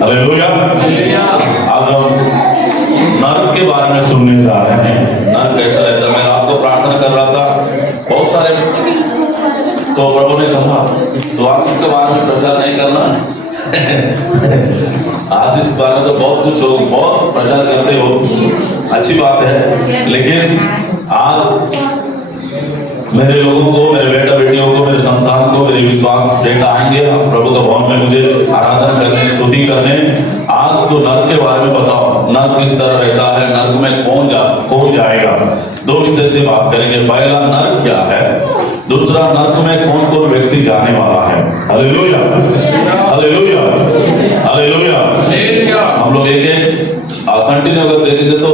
Hallelujah. आज हम नरक के बारे में सुनने जा रहे हैं। नरक कैसा रहता है? मैं आपको प्रार्थना कर रहा था, बहुत सारे तो प्रभु ने कहा तो आशीष के बारे में प्रचार नहीं करना। आशीष के बारे में तो बहुत कुछ हो, बहुत प्रचार करते हो, अच्छी बात है, लेकिन आज मेरे लोगों को, मेरे बेटा बेटियों को, मेरे संतान को, मेरे विश्वास बेटा आएंगे प्रभु का भवन में मुझे आराधना करने, स्तुति करने। आज तो नरक के बारे में बताओ, नरक किस तरह रहता है, नरक में कौन जाएगा। दो विषय से बात करेंगे। पहला, नरक क्या है, दूसरा, नरक में कौन कौन व्यक्ति जाने वाला है। Hallelujah, hallelujah, hallelujah. हम लोग एक कंटिन्यू अगर देखेंगे तो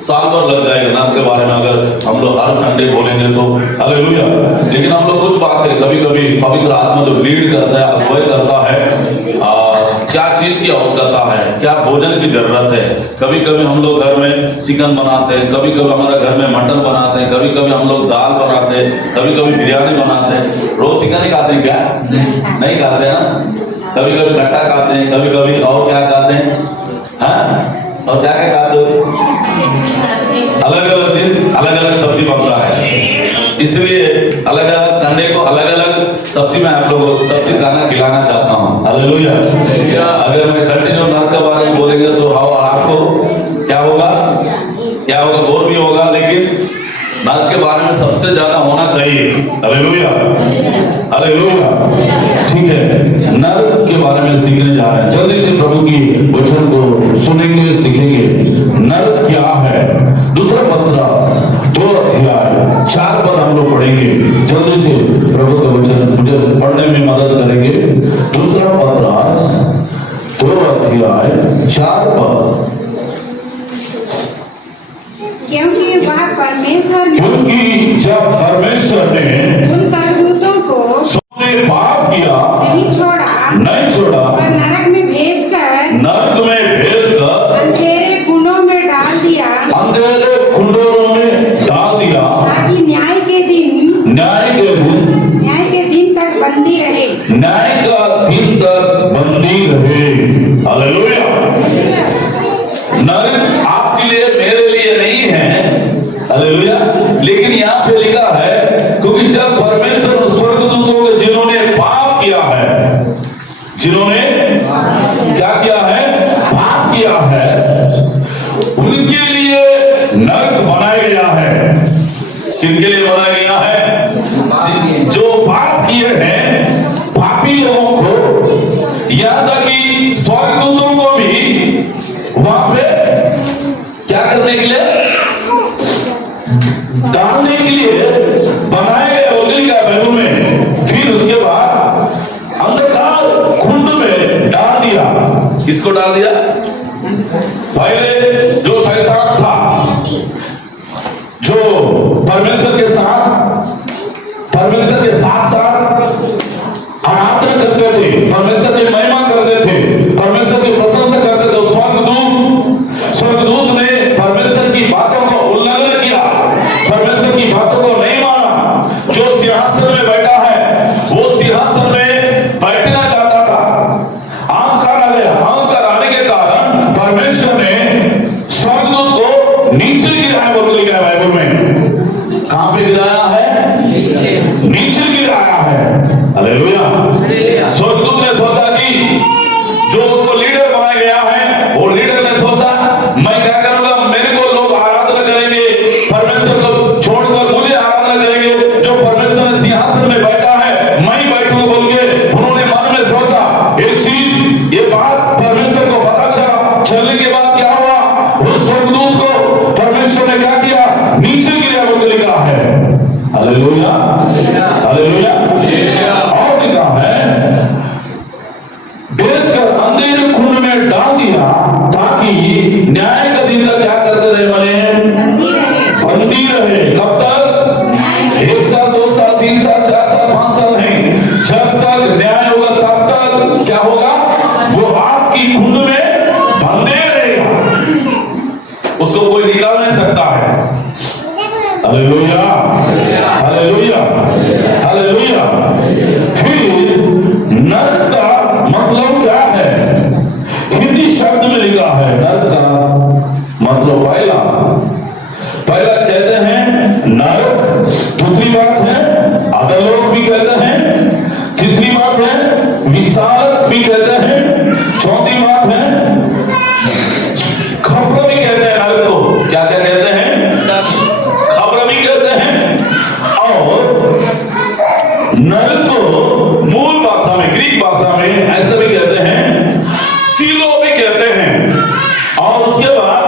साल भर लग जाएगा नरक के बारे में, अगर हम लोग हर संडे बोलेंगे तो। हालेलुया। लेकिन हम लोग कुछ बातें कभी कभी पवित्र आत्मा जो लीड करता है, अगुवाई करता है, क्या चीज की आवश्यकता है, क्या भोजन की जरूरत है। कभी कभी हम लोग घर में चिकन बनाते हैं, कभी कभी हमारे घर में मटन बनाते हैं, कभी कभी हम लोग दाल बनाते हैं, कभी कभी बिरयानी बनाते हैं। रोज चिकन ही खाते हैं क्या? नहीं खाते ना। कभी कभी खट्टा खाते हैं, कभी कभी और क्या खाते हैं, हाँ, और क्या क्या खाते हो? अलग अलग दिन अलग अलग सब्जी बनता है, इसलिए अलग अलग संडे को अलग अलग सब्जी में आप लोगों को सब्जी खाना खिलाना चाहता हूँ। हालेलुया। अगर मैं कंटिन्यू नरक के बारे में बोलेंगे तो आपको क्या होगा, क्या होगा, बोर भी होगा, लेकिन नरक के बारे में सबसे ज्यादा होना चाहिए। Hallelujah, hallelujah. ठीक है, नरक के बारे में सीखने जा रहे हैं। जल्दी से प्रभु की वचन को सुनेंगे, सीखेंगे। नरक क्या है? दूसरा पतरस 2 अध्याय 4 पर हम लोग पढ़ेंगे। जल्दी से प्रभु का वचन मुझे पढ़ने में मदद करेंगे। दूसरा पतरस 2 अध्याय 4 पर। क्योंकि जब परमेश्वर ने उन स्वर्गदूतों को पाप किया नहीं छोड़ा और नरक में भेजकर अंधेरे कुंडों में डाल दिया, ताकि न्याय के दिन तक बंदी रहे। हालेलुया। नरक आपके लिए, मेरे लिए नहीं है। हालेलुया। लेकिन यहाँ पे लिखा है, क्योंकि जब परमेश्वर स्वर्गदूतों के जिन्होंने पाप किया है, जिन्होंने क्या किया है, पाप किया है, उनके लिए नरक बनाया गया है। किनके लिए बनाया गया है? जो पाप किए हैं, पापी लोगों को, यहाँ तक कि स्वर्गदूतों को भी वहां पे क्या करने के लिए, डालने के लिए बनाए गए होटल का बाइबल में। फिर उसके बाद अंधकार कुंड में डाल दिया। किसको डाल दिया? पहले जो शैतान था, जो परमेश्वर के साथ आराधना करते थे, परमेश्वर की महिमा करते थे, परमेश्वर की प्रशंसा करते थे, स्वर्गदूत ने परमेश्वर की बातों को उल्लंघन किया, परमेश्वर की बातों को नहीं माना। जो सिंहासन में बैठा है, वो सिंहासन में बैठना चाहता था। अहंकार आने के कारण परमेश्वर ने स्वर्गदूत को नीचे गिराया, बोल लिखा है बाइबल में। कहां लिखा है नरक का मतलब पहला कहते हैं नरक, दूसरी बात है अधोलोक भी कहते हैं, तीसरी बात है विशालक भी कहते हैं, चौथी बात है खबर भी कहते हैं। नरक को क्या क्या कहते हैं? खबर भी कहते हैं। और नरक को मूल भाषा में, ग्रीक भाषा में ऐसे भी कहते हैं, सीलो भी कहते हैं। और उसके बाद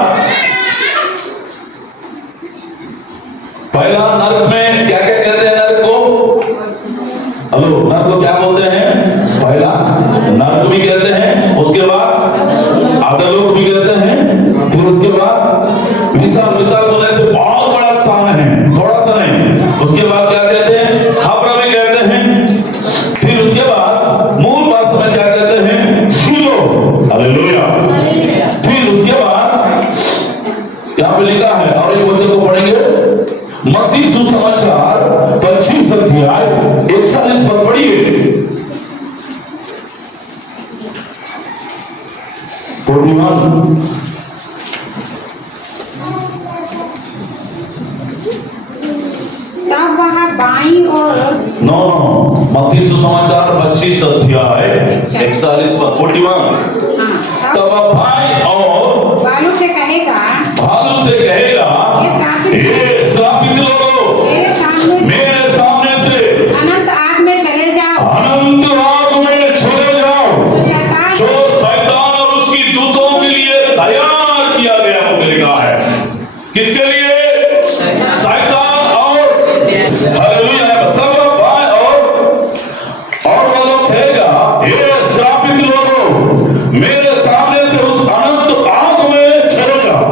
पहला नरक में क्या क्या कहते हैं? नरक को, हेलो, नरक को क्या बोलते हैं? पहला नरक भी कहते हैं, उसके बाद अधोलोक भी कहते हैं, फिर उसके बाद विशाल होने से बहुत बड़ा स्थान है, थोड़ा सा नहीं। उसके बाद क्या कहते हैं? खबर भी कहते हैं। फिर उसके बाद मूल भाषा में क्या कहते हैं? Silo, hallelujah. फिर उसके बाद यहाँ पे लिखा है, और एक वचन को पढ़ेंगे, मत्ती सुसमाचार 25 अध्याय 41 पद पढ़िए। 41 तब वह बाईं ओर नो मत्ती सुसमाचार 25 अध्याय 41 पद 41। हाँ, तब भाई और बालू से कहेगा, भालू से कहेगा, ये श्रापित लोगों, मेरे सामने से अनंत आग में चले जाओ, अनंत आग में चले जाओ, जो शैतान और उसकी दूतों के लिए तैयार किया गया हो लिखा है। किसके लिए? शैतान और हालेलुया। तब भाई और वो लोग कहेगा, ये श्रापित लोगों, मेरे सामने से उस अनंत आग में चले जाओ,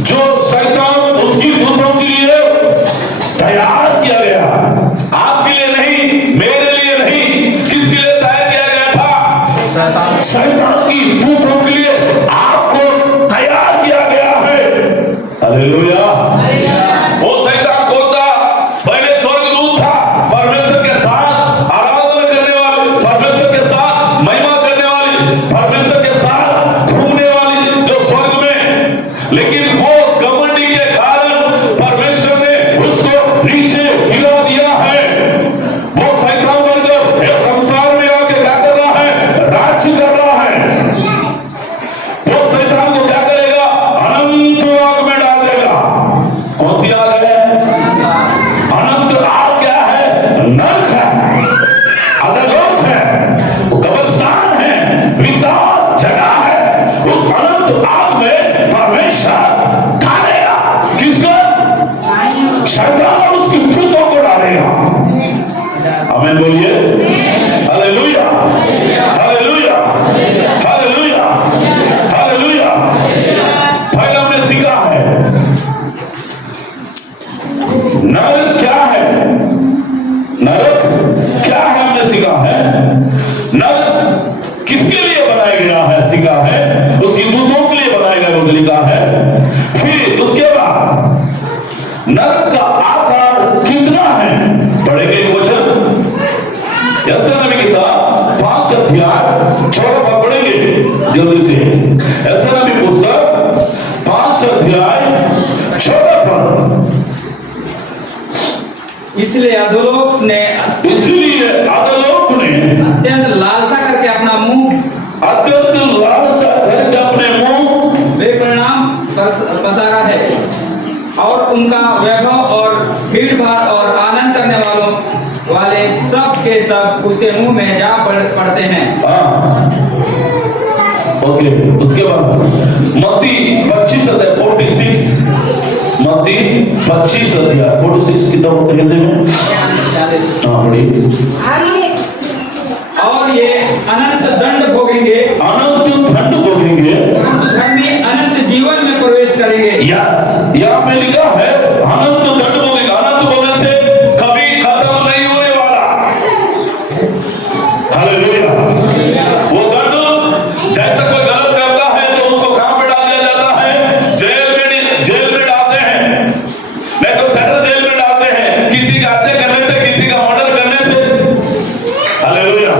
जो शैतान उसकी दूतों के लिए तैयार किया गया। आपके लिए नहीं, मेरे लिए नहीं, किसके लिए तैयार किया गया था? शैतान की दूतों के लिए आपको तैयार किया गया है। हालेलुया। वो शैतान कौन था? पहले स्वर्गदूत था, परमेश्वर के साथ आराधना करने वाले, परमेश्वर के साथ महिमा करने वाली, परमेश्वर के साथ घूमने वाली, जो स्वर्ग में, लेकिन वो घमंडी के कारण परमेश्वर ने उसको नीचे गिरा दिया है। वो शैतान बनकर इस संसार में आके क्या कर रहा है? राज्य कर रहा है। वो शैतान को क्या करेगा? अनंत आग में डाल देगा। कौन सी आग है? अनंत आग क्या है? नरक है, अधोलोक है, कब्रिस्तान है, विशाल जगह है। उस अनंत आग में परमेश्वर डालेगा। किसको? शैतान और उसकी दूतों को डालेगा। आमीन बोलिए। Hallelujah, hallelujah, hallelujah, hallelujah. पहला हमने सीखा है नरक क्या है। नरक क्या है हमने सीखा है। नरक किसके लिए बनाया गया है सीखा है, उसकी दूतों के लिए बनाया गया लिखा है। फिर उसके बाद नरक का आकार कितना है पढ़ेंगे एक वचन, यशायाह नबी किताब 5 अध्याय 6 पद पढ़ेंगे जल्दी से। यशायाह नबी पुस्तक 5 अध्याय 6 पद। इसलिए अधोलोक ने अत्यंत लालसा करके अपना मुंह बेपरिणाम पसारा है, और उनका वैभव और भीड़ भाड़ और आनंद करने वाले सब के सब उसके मुंह में जा पड़ते हैं। ओके, उसके बाद मत्ती 25 अध्याय 46, मत्ती 25 अध्याय 46 किताब होते हिंदी में। हाँ पढ़िए। और ये अनंत दंड भोगेंगे, अनंत दंड भोगेंगे, परंतु धर्मी अनंत जीवन में प्रवेश करेंगे। यस, यहाँ पे लिखा है अनंत दंड भोगेंगे। अनंत बोलने से कभी खत्म नहीं होने वाला। हालेलुया। वो दंड जैसा कोई गलत करता है तो उसको कहां पे डाल दिया जाता है? जेल में डालते हैं, नहीं तो सेंट्रल जेल में डालते हैं, किसी का हत्या करने से, किसी का मर्डर करने से। हालेलुया।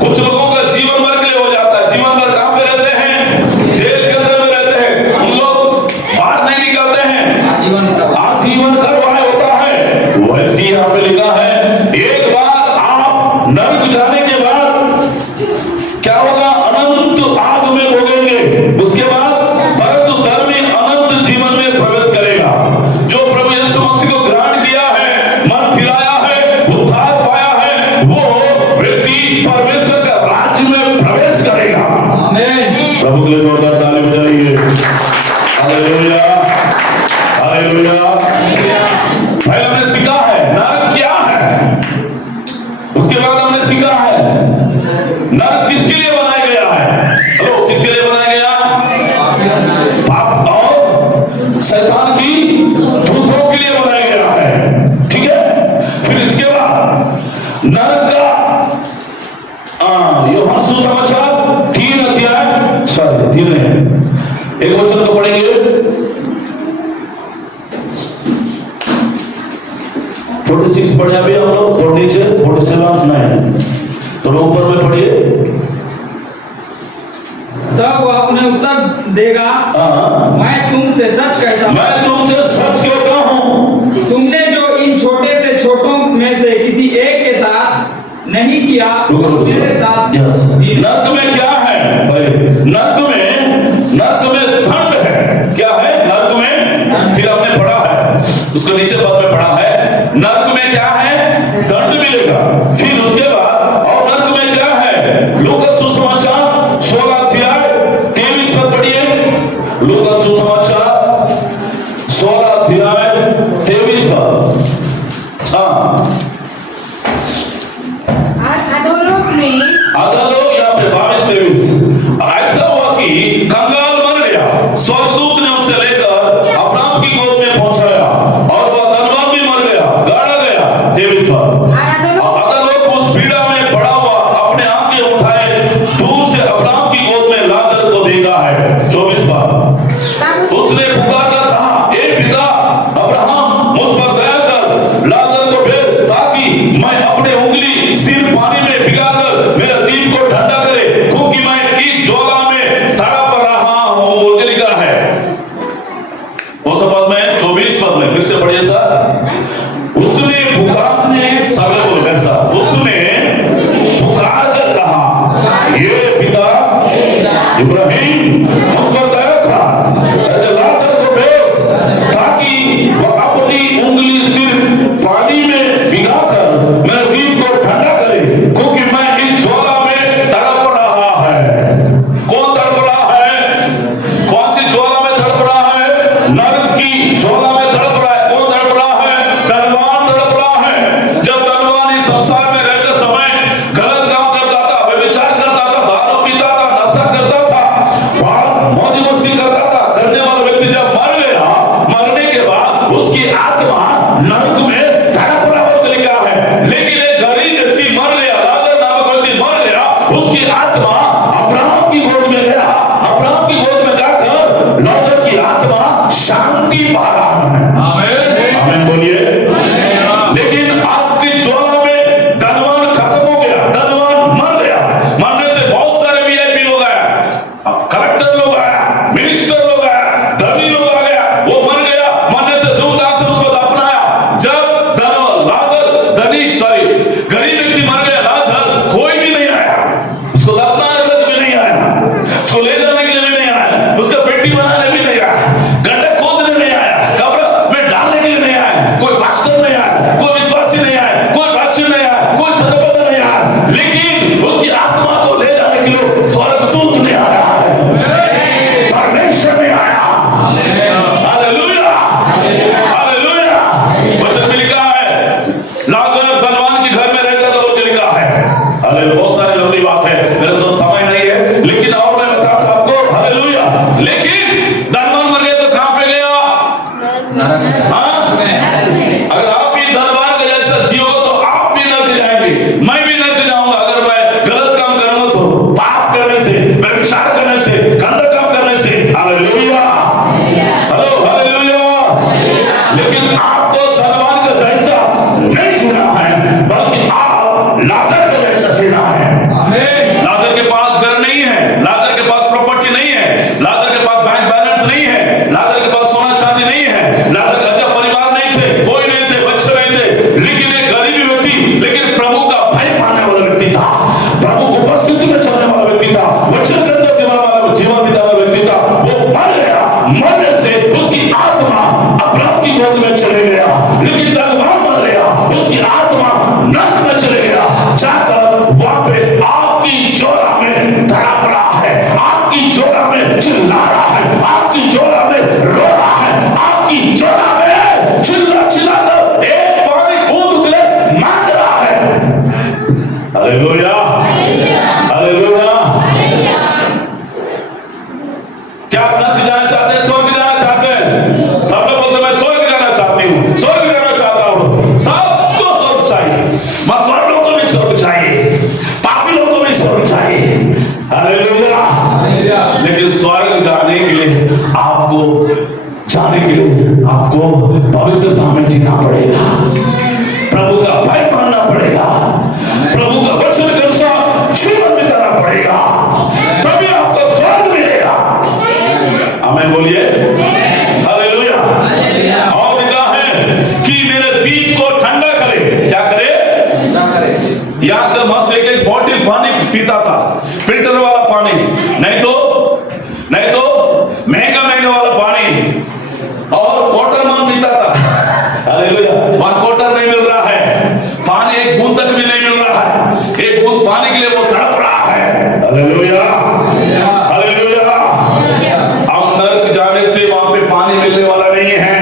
कुछ लोगों का जीवन भर के लिए हो जाता है, जीवन प्रभु के लिए जोरदार ताली बजाइए। Hallelujah, hallelujah. पहले हमने सीखा है नरक क्या है, उसके बाद हमने सीखा है नरक किसके लिए बनाया गया है। हेलो, किसके लिए बनाया गया? पाप और शैतान की दूतों के लिए बनाया गया है। ठीक है, फिर इसके बाद नरक का यूहन्ना सुसमाचार 3 अध्याय, सॉरी 3 नहीं, एक वचन तो पढ़ेंगे 46 पढ़े अभी हम लोग, 47 47 नहीं, तो ऊपर में पढ़िए। तब वह उन्हें उत्तर देगा, मैं तुमसे सच कहता हूँ, मैं तुमसे सच कहता हूँ, तुमने जो इन छोटे से छोटों में से किसी एक के साथ नहीं किया, मेरे साथ भी नहीं। नरक में क्या है? नरक में दंड है। क्या है नरक में? फिर हमने पढ़ा है, उसको नीचे पद में पढ़ा है, नरक में क्या है? दंड मिलेगा। फिर उसके बाद और नरक में क्या है? लूका सुसमाचार 16 अध्याय 23 पद पढ़िए। लूका सुसमाचार 16 अध्याय 23 पद। अधोलोक में, अधोलोक यहाँ पे 22-23। और ऐसा हुआ कि कंगाल मर गया, स्वर्गदूत ने उसे लेकर अब्राहम की गोद में पहुंचाया, और वह धनवान भी मर गया, गाड़ा गया। 23 पर अधोलोक उस पीड़ा में पड़ा हुआ अपने आंखें उठाए दूर से अब्राहम की गोद में लाजर को देखा है। 24 पर उसने पुकार कर कहा, ए पिता अब्राहम, मुझ पर दया कर, लाजर को भेज, ताकि मैं अपने उंगली सिर पानी में भिगाकर मेरा जीभ को ठंडा करे, क्योंकि मैं इस ज्वाला में तड़प रहा हूं। बोल के लिखा है उस पद में, 24 पद में, फिर से पढ़िए सर। उसने पुकार, सब लोग बोलो मेरे साथ, उसने पुकार कर कहा, ये पिता इब्राहिम, मुझ पर दया कर, लाजर को भेज, ताकि वह अपनी उंगली सिर्फ पानी में भिगाकर मेरे जीभ को ठंडा करे, क्योंकि मैं इस ज्वाला में तड़प रहा है। कौन तड़प रहा है? कौन सी ज्वाला में तड़प रहा है? नरक की ज्वाला में तड़प रहा है। कौन तड़प रहा है? धनवान तड़प रहा है। जब धनवान इस संसार में रहते समय गलत काम करता था, व्यभिचार करता था, दारू पीता था, नशा करता था, मौज मस्ती करता था, करने वाला व्यक्ति जब मर गया, मरने के बाद उसकी आत्मा नरक में तड़प रहा है। लेकिन एक गरीब व्यक्ति मर गया, लाजर नामक व्यक्ति मर गया, उसकी आत्मा अब्राहम की गोद में गया, अब्राहम की गोद में जाकर लाजर की आत्मा शांति पा रहा है। आमीन, आमीन बोलिए। लेकिन आपकी ज्वाला में धनवान खत्म हो गया, धनवान मर गया। मरने से बहुत सारे वीआईपी लोग आया, कलेक्टर लोग आया, मिनिस्टर लोग आया, धनी लोग आ गया, वो मर गया, मरने से धूमधाम से उसको दफनाया। जब गरीब व्यक्ति मर गया, लाजर, कोई भी नहीं आया, उसको दफनाने तक भी नहीं आया, उसको ले जाने के लिए भी नहीं आया, उसका पेटी बनाने भी नहीं आया, गड्ढे खोदने नहीं आया, कब्र में डालने के लिए नहीं आया, कोई पास्टर नहीं आया, कोई विश्वासी नहीं आया, कोई प्राचीन नहीं आया, कोई सतबद्ध नहीं आया, लेकिन उसकी आत्मा को ले जाने के लिए स्वर्गदूत ने आया है, परमेश्वर ने आया। Hallelujah, hallelujah. वचन में लिखा है लाजर धनवान के घर में रहता था, वो लिखा है। हालेलुया, बहुत सारी लंबी बात है, मेरे पास समय नहीं है, लेकिन और मैं बताता हूं आपको। हालेलुया। लेकिन धनवान मर गया तो कहां पे गया? हाँ, अगर आप भी धनवान का जैसा जियोगे तो आप भी नरक जाएंगे, मैं भी नरक जाऊंगा। अगर मैं गलत काम करूंगा तो पाप करने से, व्यभिचार करने से, गंदा काम करने से। Hallelujah, hello, hallelujah. लेकिन आपको धनवान का जैसा नहीं जीना है, बल्कि आप लाजर के जैसा जीना है। लाजर के पास घर नहीं है, लाजर के पास प्रॉपर्टी नहीं है, लाजर के पास बैंक बैलेंस नहीं है, लाजर के पास सोना चांदी नहीं है, लाजर का अच्छा परिवार नहीं थे, कोई नहीं थे, बच्चे नहीं थे, लेकिन एक गरीबी व्यक्ति, लेकिन प्रभु का भय पाने वाला व्यक्ति था, प्रभु को उपस्थिति में चलने वाला व्यक्ति था, वचन करते जीवन बिताने वाला व्यक्ति था। वो मर गया, मरने से उसकी आत्मा अब्राहम की गोद में चले गया, लेकिन धनवान मर गया, उसकी आत्मा नरक में चले गया, जाकर वहां पे आग की ज्वाला में तड़प रहा है, आग आपकी झोला में चिल्ला रहा है, आपकी झोला में रो रहा है, आपकी झोला में चिल्ला चिल्ला कर एक पानी बूंद के लिए मांग रहा है। Hallelujah, hallelujah. क्या आप नरक जाना चाहते हैं, स्वर्ग जाना चाहते हैं? सब लोग बोलते हैं मैं स्वर्ग जाना चाहती हूँ, स्वर्ग जाना चाहता हूँ। सबको स्वर्ग चाहिए, मतवालों को भी स्वर्ग चाहिए, पापी लोगों को भी स्वर्ग चाहिए। हालेलुया। लेकिन स्वर्ग जाने के लिए आपको पवित्रता में जीना पड़ेगा, प्रभु का भय मानना पड़ेगा, प्रभु का वचन के अनुसार जीवन बिताना पड़ेगा, तभी आपको स्वर्ग मिलेगा। आमीन बोलिए, हालेलुया। और लिखा है कि मेरे जीभ को ठंडा करे। क्या करे? यहां से मस्त एक बॉटल पानी पीता था, फिल्टर वाला पानी, नहीं तो महंगा वाला पानी, और क्वार्टर में पीता था। हालेलुया। वहां क्वार्टर नहीं मिल रहा है, पानी एक बूंद तक भी नहीं मिल रहा है, एक बूंद पानी के लिए वो तड़प रहा है। Hallelujah, hallelujah. हम नरक जाने से वहां पे पानी मिलने वाला नहीं है,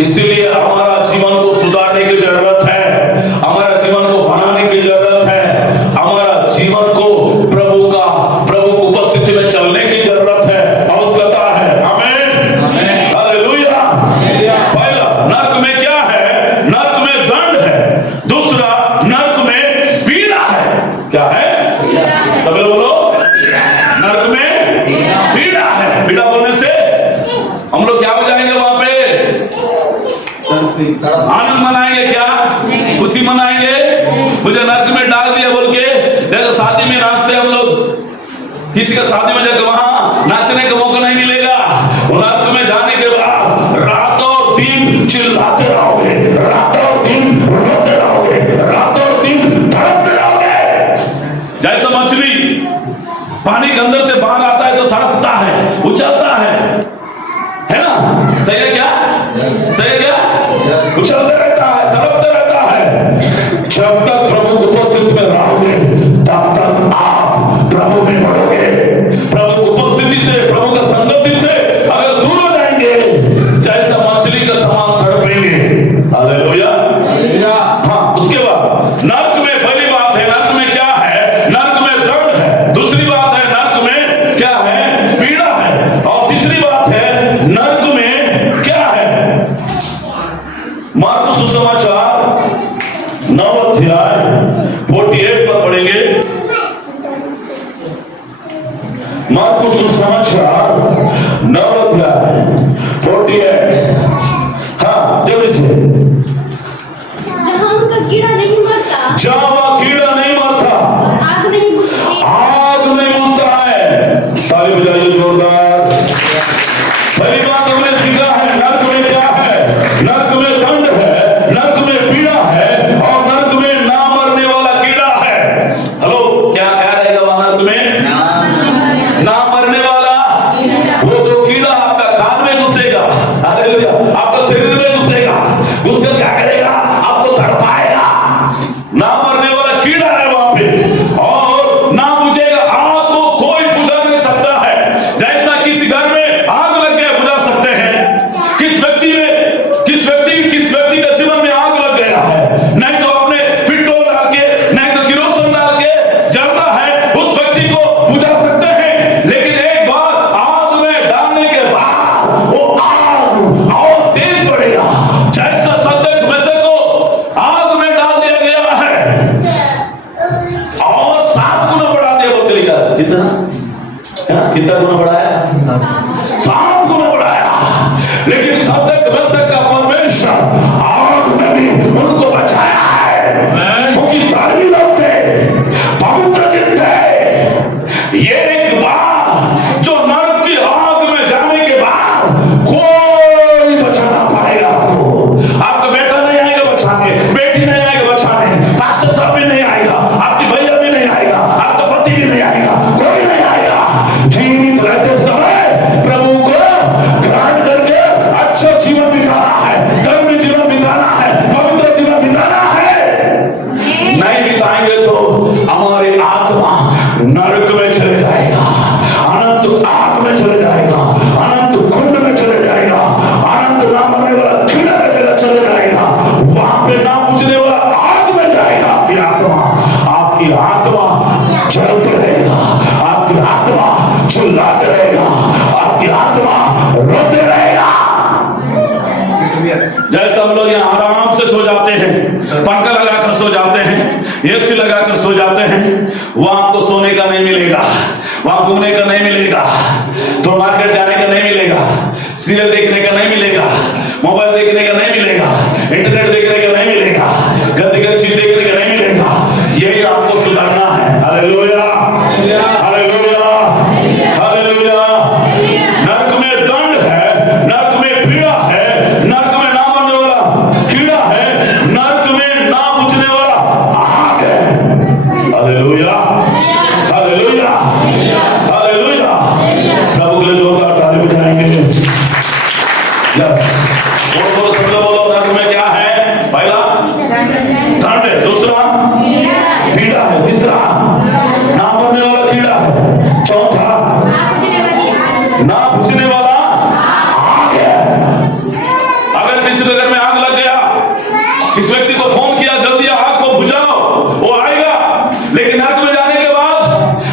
इसलिए हमारा जीवन को सुधारने की जरूरत है, हमारा जीवन को बनाने की जरूरत है, हमारा जीवन को प्रभु की उपस्थिति में चलने की जरूरत है, आवश्यकता है। आमीन, हालेलुया। पहला, नरक में क्या है? नरक में दंड है। दूसरा, नरक में पीड़ा है। क्या है? सब लोग बोलो, नरक में पीड़ा है। पीड़ा बोलने से हम लोग क्या हो जाएंगे? वहां पे आनंद मनाएंगे, क्या खुशी मनाएंगे? मुझे नरक में डाल दिया बोल के, जैसे शादी में नाचते हम लोग, किसी का शादी में जाकर वहां नाचने का मौका नहीं मिलेगा। नरक में जाने के बाद रातों दिन चिल्लाते रहोगे, रातों दिन रोते रहोगे, रातों दिन तड़पते रहोगे। जैसा मछली पानी के अंदर से बाहर आता है तो तड़पता है, उछलता है ना? सही है क्या? सही है क्या? उछलते रहता है, तड़पते रहता है। जब तक प्रभु की उपस्थिति में रहोगे तब तक आप प्रभु में बढ़ोगे। प्रभु की उपस्थिति से, प्रभु की संगति से अगर दूर हो जाएंगे, जैसा मछली का समान तड़पेंगे। हालेलुया। हाँ, उसके बाद नरक में पहली बात है, नरक में क्या है? नरक में दंड है। दूसरी बात है, नरक में क्या है? पीड़ा है। और तीसरी बात है, नरक में क्या है? मार्कुस सुसमाचार 9 अध्याय 48 पर पढ़ेंगे। मार्कुस सुसमाचार 9 अध्याय 48। हाँ, जल्दी से। जहाँ उनका कीड़ा नहीं मरता, जहाँ वह कीड़ा नहीं मरता और आग नहीं बुझती, आग नहीं बुझता है। ताली बजाइए जोरदार। पहली बात हमने सीखा है, नरक में क्या है? नरक में दंड है, नरक में पीड़ा है, और नरक में ना मरने वाला कीड़ा है। हेलो, क्या रहेगा वहां नरक में? ना मरने वाला, वो जो कीड़ा आपका कान में घुसेगा, हालेलुया, आपका शरीर में घुसेगा, घुसकर क्या करेगा? आपको तड़पाएगा। ना मरने वाला कीड़ा है वहां पे, और ना बुझेगा। आग को कोई बुझा नहीं सकता है। जैसा किसी घर में आग लग गया, बुझा सकते हैं। किस व्यक्ति का जीवन में आग लग गया है, नहीं तो अपने पेट्रोल डाल के, नहीं तो किरोसिन डाल के जलना है, उस व्यक्ति को बुझा सकते हैं। लेकिन एक बार आग में डालने के बाद वो आग और तेज बढ़ेगा। जैसा सदक वैसे को आग में डाल दिया गया है और 7 गुना बढ़ा दिया। बोल के लिखा कितना है ना? कितना गुना बढ़ाया? 7 गुना बढ़ाया। लेकिन सदक वैसे का परमेश्वर आग में भी उनको बचाया है, क्योंकि धार्मिक लोग थे, पवित्र जिन थे। ये एक बार जो नरक की आग में जाने के बाद कोई बचा ना पाएगा आपको। आपका बेटा नहीं आएगा बचाने, बेटी नहीं आएगा बचाने, पास्टर साहब भी नहीं आएगा, आपकी भैया भी नहीं आएगा, आपका पति भी नहीं आएगा, कोई नहीं आएगा। जीवित रहते समय प्रभु को ग्रहण करके अच्छा जीवन बिताना है, धर्मी जीवन बिताना है, पवित्र जीवन बिताना है। नहीं बिताएंगे तो हमारी आत्मा चिल्लाते रहेगा, आपकी आत्मा रोते रहेगा। जैसे हम लोग यहाँ आराम से सो जाते हैं, पंखा लगाकर सो जाते हैं, एसी लगाकर सो जाते हैं, वहां आपको सोने का नहीं मिलेगा, वहां घूमने का नहीं मिलेगा, तो मार्केट जाने का नहीं मिलेगा, सीरियल देखने का नहीं मिलेगा, मोबाइल देखने का नहीं मिलेगा, इंटरनेट देखने का नहीं मिलेगा, गंदी गंदी चीज देखने का नहीं मिलेगा। यही आपको सुधारना है। Hallelujah, hallelujah, hallelujah. नरक में दंड है, नरक में पीड़ा है, नरक में ना मरने वाला कीड़ा है, नरक में ना बुझने वाला आग है। Hallelujah, hallelujah, hallelujah. प्रभु के जोरदार ताली बजाएंगे। यस, बोलो सब लोग बोलो, नरक में क्या है? पहला दंड है, दूसरा पीड़ा है, तीसरा ना मरने वाला कीड़ा है, चौथा ना बुझने वाला आग है। अगर किसी के घर में आग लग गया, किस व्यक्ति को फोन किया जल्दी आग को बुझाओ, वो आएगा, लेकिन नरक में जाने के बाद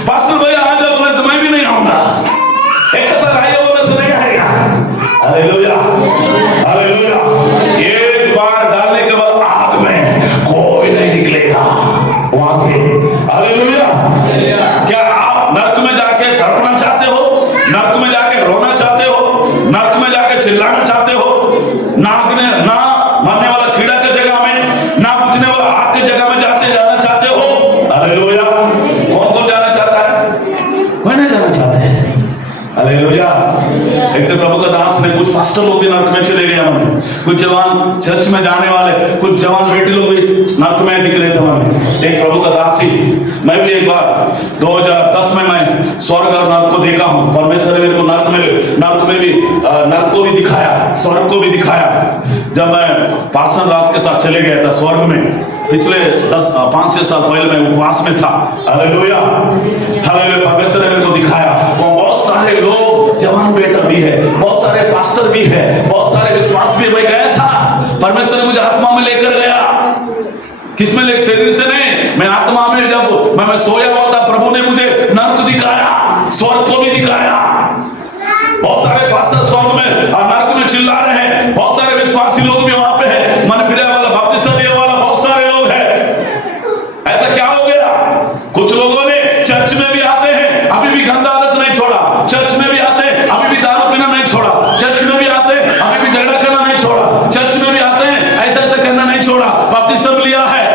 पास्टर भैया आ जाओ बोलने से मैं भी नहीं आऊंगा, एक साथ आइए बोलने से नहीं आएगा। Hallelujah, hallelujah. एक बार डालने के बाद आग में कोई नहीं निकलेगा वहां से। हालेलुया। क्या आप नरक में जाके तड़पना चाहते हो? नरक में जाके रोना चाहते हो? नरक में जाके चिल्लाना चाहते हो? ना मरने वाला कीड़ा की जगह में, ना बुझने वाला आग की जगह में जाना चाहते हो? हालेलुया। कौन कौन जाना चाहता है? कोई नहीं जाना चाहता है। हालेलुया। एक दिन प्रभु का दास ने, कुछ पास्टर लोग भी नरक में चले गए हमें, कुछ जवान चर्च में जाने वाले, कुछ जवान बेटे लोग भी नरक में दिख रहे थे हमें। एक प्रभु का दास ही, मैं भी एक बार 2010 में मैं स्वर्ग और नरक को देखा हूँ। परमेश्वर ने मेरे को नरक में भी नरक को भी दिखाया, स्वर्ग को भी दिखाया। जब मैं पार्सन राज के साथ चले गया था स्वर्ग में, पिछले 5-6 साल पहले मैं उपवास में था। Hallelujah, hallelujah. परमेश्वर ने मेरे को दिखाया, वो बहुत सारे लोग, जवान बेटा भी है, बहुत सारे पास्टर भी है, बहुत सारे विश्वास भी। मैं गया था, परमेश्वर ने मुझे आत्मा में लेकर गया। किसमें लेकर? शरीर से नहीं, मैं आत्मा में। जब मैं सोया हुआ था, प्रभु ने मुझे नरक दिखाया, स्वर्ग को भी दिखाया। बहुत सारे पास्टर स्वर्ग में और नरक में चिल्ला रहे हैं, बहुत सारे विश्वासी लोग भी वहां पे है, मन फिरा वाला, बपतिस्मा लेने वाला बहुत सारे लोग हैं। ऐसा क्या हो गया? कुछ लोगों ने चर्च में भी आते हैं, अभी भी गंदा आदत नहीं छोड़ा, चर्च में भी आते हैं, अभी भी दारू पीना नहीं छोड़ा, चर्च में भी आते हैं, अभी भी झगड़ा करना नहीं छोड़ा, चर्च में भी आते हैं, ऐसा ऐसा करना नहीं छोड़ा, बपतिस्मा लिया है।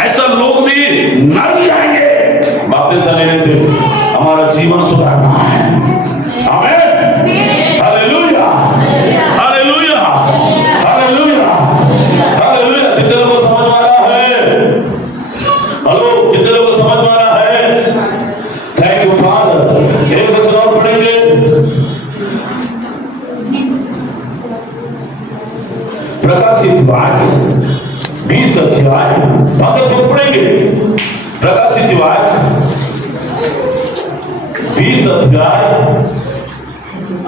ऐसा लोग भी नरक जाएंगे। बपतिस्मा लेने से हमारा जीवन सुधारना है। आमीन, हालेलुया, हालेलुया, हालेलुया, हालेलुया। कितने लोगों को समझ में आ रहा है? हेलो, कितने लोगों को समझ में आ रहा है? Thank you father. एक वचन और पढ़ेंगे, प्रकाशित वाक्य 20 अध्याय, पढ़ेंगे। प्रकाशित वाक्य 20 अध्याय।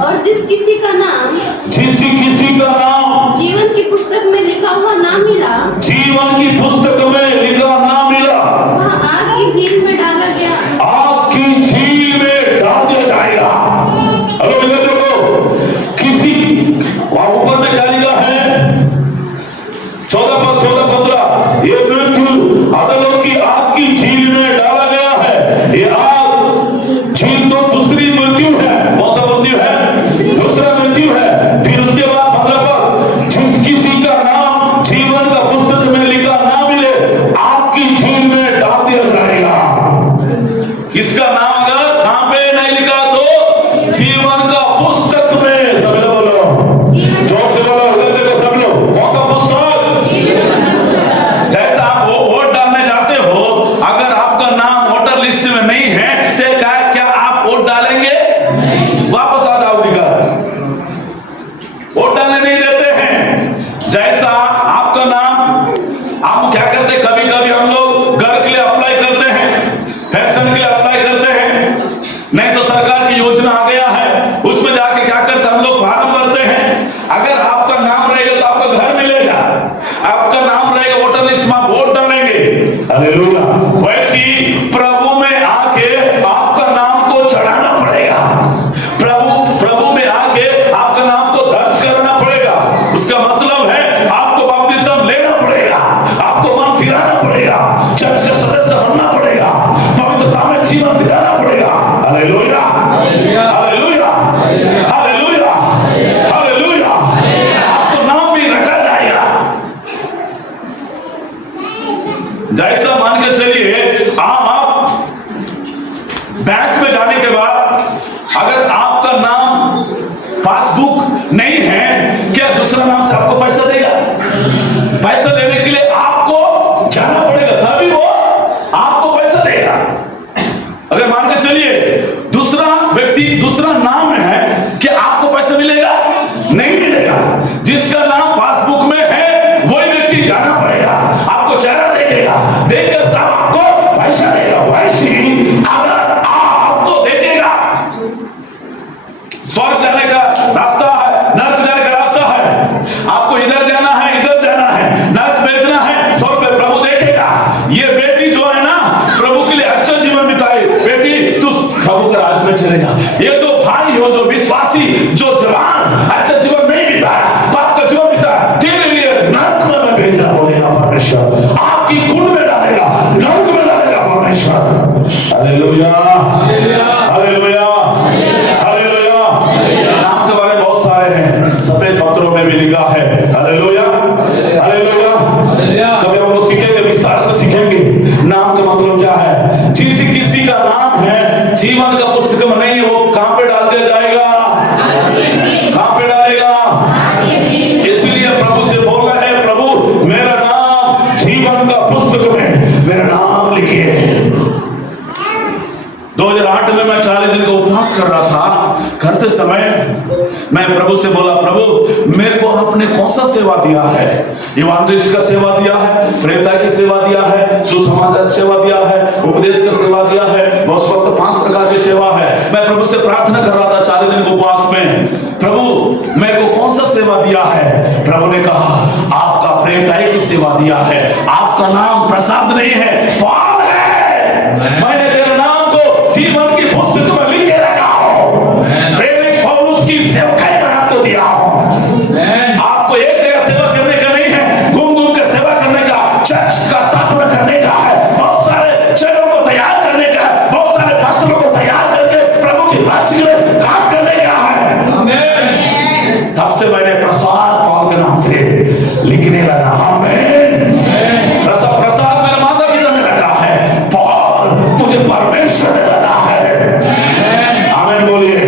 और जिस किसी का नाम जीवन की पुस्तक में लिखा हुआ ना मिला, जीवन की पुस्तक में लिखा ना मिला, वह आग की झील में डाला गया, आग की झील में डाल दिया जाएगा। हेलो देखो, किसी वहां ऊपर में क्या लिखा है? 14-15, ये मृत्यु अधलोक की आग की झील में डाला गया है। ये आग झील तो दूसरी मृत्यु है। कौन सा मृत्यु है? दूसरा मृत्यु है। फिर उसके बाद मतलब जिस किसी का नाम जीवन का पुस्तक में लिखा ना मिले, आग की झील में डाल दिया जाएगा। किसका नाम अगर कहां पे नहीं लिखा तो जीवन का पुस्तक में। सब लोग बोलो, जोर से बोलो, देखो सब लोग, कौन सा पुस्तक? जैसा आप वोट डालने जाते हो, अगर आपका नाम वोटर लिस्ट में नहीं है तो क्या आप वोट डालेंगे? वापस आ जाओगे घर, वोट डालने नहीं देते हैं। जैसा आपका नाम, आप क्या करते, कभी कभी हम लोग घर के लिए अप्लाई करते हैं, पेंशन के लिए अप्लाई करते हैं, नहीं तो सरकार की योजना आ गया है, उसमें जाके क्या करते हम लोग फॉर्म भरते हैं। अगर आपका नाम रहेगा तो आपका घर मिलेगा, आपका नाम रहेगा वोटर लिस्ट में, आप वोट डालेंगे। हालेलुया। वैसी प्रभु में आके आपका नाम को चढ़ाना पड़ेगा। स्वर्ग जाने का रास्ता है, नरक जाने का रास्ता है। आपको इधर जाना है, इधर जाना है, नरक बेचना है, स्वर्ग में प्रभु देखेगा। ये बेटी जो है ना, प्रभु के लिए अच्छा जीवन बिताए, बेटी तू प्रभु के राज में चलेगा। ये जो भाई हो, जो विश्वासी, जो जवान अच्छा जीवन नहीं बिताया, पाप का जीवन बिताया, तेरे लिए नरक में मैं भेजा बोलेगा परमेश्वर, आपकी कुंड में डालेगा, नरक में डालेगा परमेश्वर। Hallelujah, hallelujah, hallelujah. नाम के बारे में बहुत सारे हैं, सफेद पत्रों में भी लिखा है। Hallelujah, hallelujah. कभी हम लोग सीखेंगे, विस्तार से सीखेंगे नाम का मतलब क्या है। जिस किसी का नाम है जीवन का पुस्तक में नहीं, वो कहां पे डाल दिया जाएगा, कहां पे डालेगा। इसलिए प्रभु से बोल रहे हैं, प्रभु मेरा नाम जीवन का पुस्तक में मेरा नाम लिखिए। 2008 में मैं 40 दिन का उपवास कर रहा था। करते समय मैं प्रभु से बोला, प्रभु मेरे को आपने कौन सा सेवा दिया है। इवांजेलिस्ट का सेवा दिया है, प्रेरिता की सेवा दिया है, सुसमाचार सेवा दिया है, उपदेश का सेवा दिया है। उस वक्त 5 प्रकार की सेवा है। मैं प्रभु से प्रार्थना कर रहा था 40 दिन के उपवास में, प्रभु मेरे को कौन सा सेवा दिया है। प्रभु ने कहा, आपका प्रेरिताई की सेवा दिया है, आपका नाम प्रसाद नहीं है, फल है। मैंने तेरे नाम को जीवन की पुस्तक में लिखे रखा हो। प्रेरित पौलुस की सेवकाई मैं आपको दिया हूं। आपको एक जगह सेवा करने का नहीं है, घूम घूम के सेवा करने का, चर्च का स्थापना करने का है, बहुत सारे चेलों को तैयार करने का है, बहुत सारे पास्टरों को तैयार करके प्रभु की राज्य के लिए काम करने का है। आमीन। तब से मैंने प्रसाद पौल के नाम से लिखने लगा। आमीन। प्रसाद मेरे माता पिता ने रखा है, पौल मुझे परमेश्वर ने लगा है। आमीन बोलिए,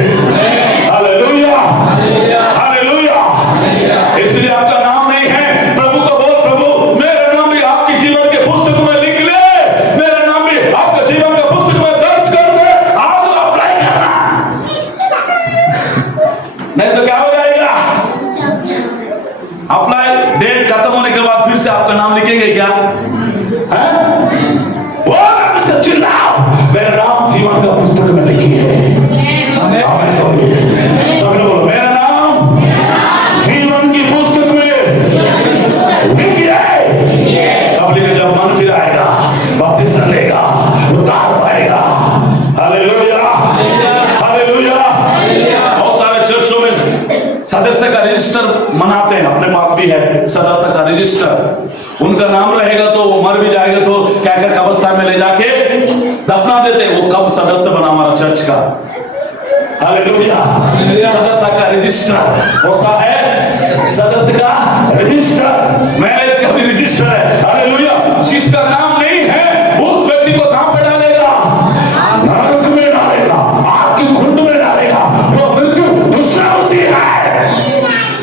हालेलुया, हालेलुया। इसलिए आपका नाम नहीं है, प्रभु को बोल, प्रभु मेरा नाम भी आपकी जीवन के पुस्तक में लिख ले, मेरा नाम भी आपके जीवन के पुस्तक में दर्ज कर दे। आज अप्लाई करना, नहीं तो क्या हो जाएगा। अप्लाई डेट खत्म होने के बाद फिर से आपका नाम लिखेंगे क्या? चिल्लाओ, मेरा नाम जीवन का पुस्तक में लिखी है। आमीन बोलिए, सब लोग बोलो, मेरा नाम जीवन की पुस्तक में लिखी है। अब लेकर जब मन फिर आएगा, वापस लेगा, उतार पाएगा। Hallelujah, hallelujah. बहुत सारे चर्चों में सदस्य का रजिस्टर मनाते हैं, अपने पास भी है सदस्य का रजिस्टर। उनका नाम रहेगा तो वो मर भी जाएगा तो क्या क्या कब्रिस्तान में ले जाके दफना देते हैं। वो कब सदस्य बना हमारा चर्च का। हालेलुया। सदस्य का रजिस्टर कौन सा है? सदस्य का रजिस्टर, मैरिज का भी रजिस्टर है। हालेलुया। जिसका नाम नहीं है उस व्यक्ति को कहां पे डालेगा? नरक में डालेगा, आग की कुंड में डालेगा। वो मृत्यु दूसरा होती है।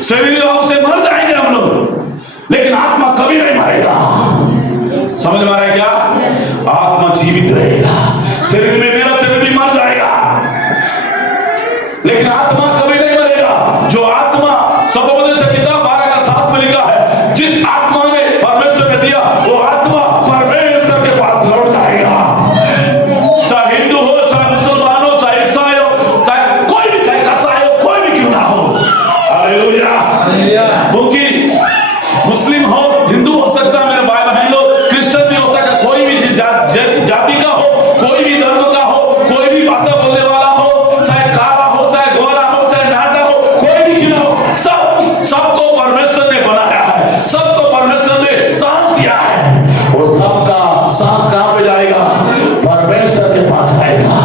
शरीर से मर जाएंगे हम लोग, लेकिन आत्मा कभी नहीं मरेगा। समझ में आ रहा है क्या? आत्मा जीवित रहेगा। शरीर में, मेरा शरीर भी मर जाएगा, लेकिन आत्मा कभी नहीं मरेगा। जो आत्मा, सबोपदेश किताब 12:7 में लिखा है, जिस आत्मा ने परमेश्वर ने दिया वो आत्मा परमेश्वर के पास लौट जाएगा। चाहे हिंदू हो, चाहे मुसलमान हो, चाहे ईसाई हो, चाहे कोई भी, चाहे कसाई हो, कोई भी क्यों ना हो। हालेलुया। क्योंकि मुस्लिम हो, हिंदू हो सकता है, मेरे भाई बहन लोग, क्रिश्चियन भी हो सकता है, कोई भी जाति का हो, कोई भी धर्म का हो, कोई भी भाषा बोलने वाला हो, चाहे काला हो, चाहे गोरा हो, चाहे नाटा हो, कोई भी क्यों ना हो, सबको परमेश्वर ने बनाया है, सबको परमेश्वर ने सांस दिया है। वो सबका सांस कहां पे जाएगा? परमेश्वर के पास जाएगा।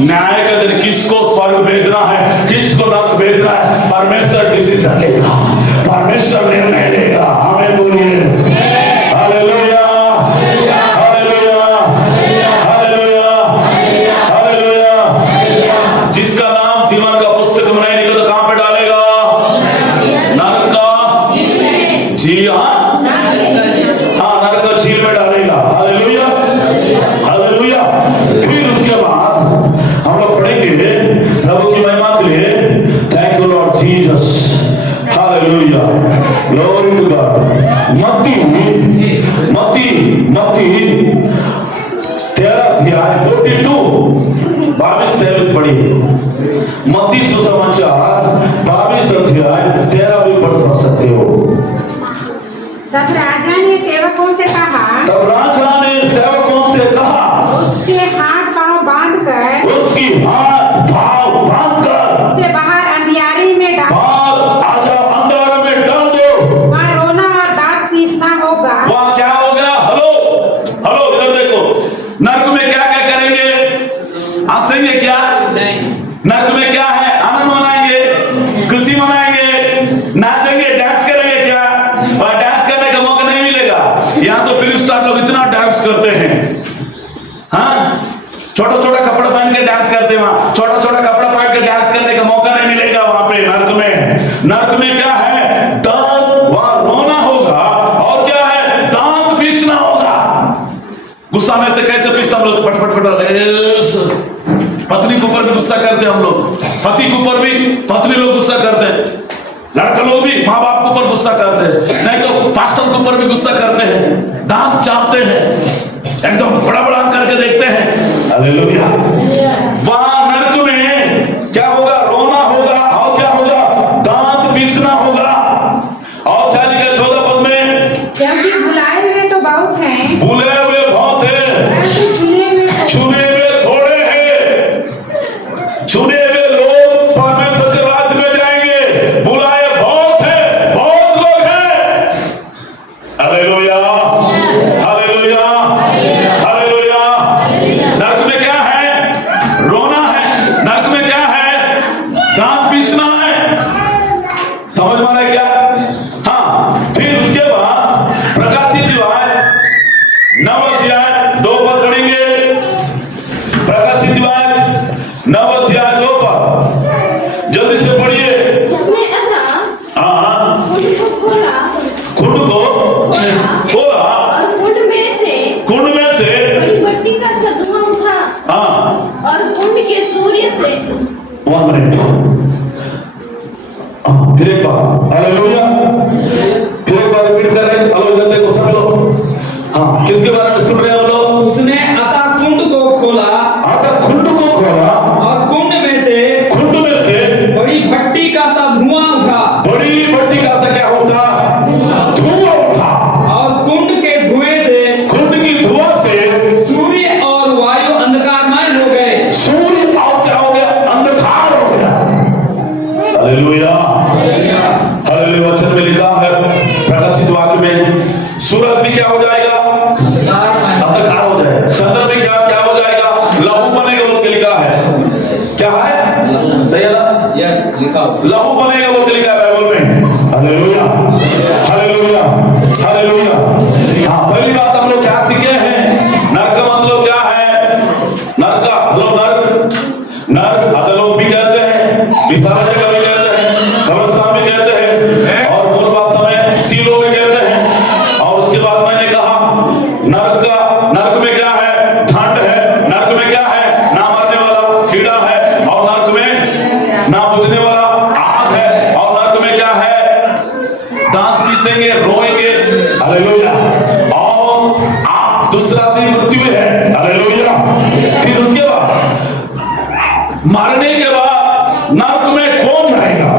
न्याय का दिन किसको स्वर्ग भेजना है, किसको नरक भेजना है, परमेश्वर डिसीजन लेगा, परमेश्वर निर्णय लेगा। आमीन बोलिए, हालेलुया, हालेलुया, हालेलुया, हालेलुया। जिसका नाम जीवन का पुस्तक में नहीं लिखा तो कहां पे डालेगा? नरक का झील। हाँ, नरक का झील में डालेगा। Hallelujah, hallelujah. फिर उसके बाद हम लोग पढ़ेंगे प्रभु की महिमा के लिए, thank you Lord Jesus. Hallelujah, glory to God. मत्ती 13 अध्याय 42 22-23 पढ़िए। मत्ती सुसमाचार 22 अध्याय 13 पढ़ सकते हो। तब राजा ने सेवकों से कहा, तब राजा ने सेवकों से कहा, उसके हाथ पांव बांधकर उसकी हाथ पांव बांधकर उसे बाहर अंधियारे में डाल, बाहर आ जाओ, अंधेरे में डाल दो। वहाँ रोना और दांत पीसना होगा। वहां क्या होगा? हेलो हेलो, इधर देखो, नरक में क्या क्या करेंगे? हंसेंगे क्या? नरक में क्या है? आनंद मनाएंगे, खुशी मनाएंगे, नाचेंगे, डांस करेंगे क्या? और डांस करने का मौका नहीं मिलेगा। यहाँ तो फिल्म स्टार लोग इतना डांस करते हैं, हाँ, छोटा छोटा कपड़ा पहन के डांस करते हैं। वहां छोटा छोटा कपड़ा पहन के डांस करने का मौका नहीं मिलेगा वहां पे नरक में। नरक में क्या है? दांत, वहां रोना होगा, और क्या है? दांत पीसना होगा। गुस्सा में से कैसे पीसते हम लोग? फट फट फट, पत्नी के ऊपर भी गुस्सा करते हैं हम लोग, पति के ऊपर भी पत्नी लोग गुस्सा करते हैं, लड़का लोग भी माँ बाप के ऊपर गुस्सा करते हैं, नहीं तो पास्टर के ऊपर भी गुस्सा करते हैं, दांत चापते हैं, एकदम बड़ा बड़ा करके देखते हैं। हालेलुया। वहां नरक में क्या होगा? रोना होगा, और क्या होगा? दांत पीसना होगा। और क्या लिखा 14 पद में? क्योंकि बुलाए हुए तो बहुत हैं, बुले हुए बहुत है, परंतु चुने हुए थोड़े हैं। चुने हुए लोग परमेश्वर के राज्य में जाएंगे, बुलाए बहुत है, बहुत लोग हैं। Hallelujah, hallelujah, hallelujah. नरक में क्या है? रोना है। नरक में क्या है? दांत पीसना है। समझ में आ रहा है क्या? हाँ, फिर उसके बाद प्रकाशित युवान 9 अध्याय 2 पद पढ़ेंगे। प्रकाशित युवान 9 अध्याय 2 पद, जल्दी से पढ़िए। उसने अतः हाँ, कुंड को खोला कुंड को खोला, और कुंड में से बड़ी भट्टी का सा धुआं उठा, हाँ, और कुंड के सूर्य से 1 मिनट। फिर एक बार हालेलुया, फिर एक बार रिपीट कर रहे हैं। हेलो, इधर देखो सब लोग। हाँ, किसके बारे में सुन रहे हैं हम लोग? उसने अतः कुंड को खोला, अतः कुंड को खोला, और कुंड में से बड़ी भट्टी का सा धुआं उठा। बड़ी भट्टी का सा क्या होता? धुआं उठा। और कुंड के धुएं से, कुंड की धुआं से सूर्य और वायु अंधकारमय हो गए। सूर्य और क्या हो गया? अंधकार हो गया। Hallelujah, hallelujah. वचन में लिखा है, प्रकाशित वाक्य में, सूरज भी क्या हो जाएगा? अंधकार हो जाएगा। चंद्र में क्या क्या हो जाएगा? लहू बनेगा बोल के लिखा है। क्या है? सही है ना? यस, लिखा हो। लहू बनेगा बोल के लिखा है बाइबल में। Hallelujah, hallelujah, hallelujah. हाँ, पहली बात हम लोग क्या सीखे हैं? नरक का मतलब क्या है? नरक का मतलब नरक अधोलोक भी कहते हैं, विशाल जगह भी कहते हैं, कब्रिस्तान भी कहते हैं, और मूल भाषा में सीलो भी कहते हैं। और उसके बाद मैंने कहा नरक में क्या है? ठंड है। नरक में क्या है? ना मरने वाला कीड़ा है। और नरक में ना बुझने वाला आग है। और नरक में क्या है? दांत पीसेंगे, रोएंगे। हालेलुया। और आप दूसरा दिन मृत्यु है। हालेलुया। फिर उसके बाद मरने के बाद नरक में कौन जाएगा?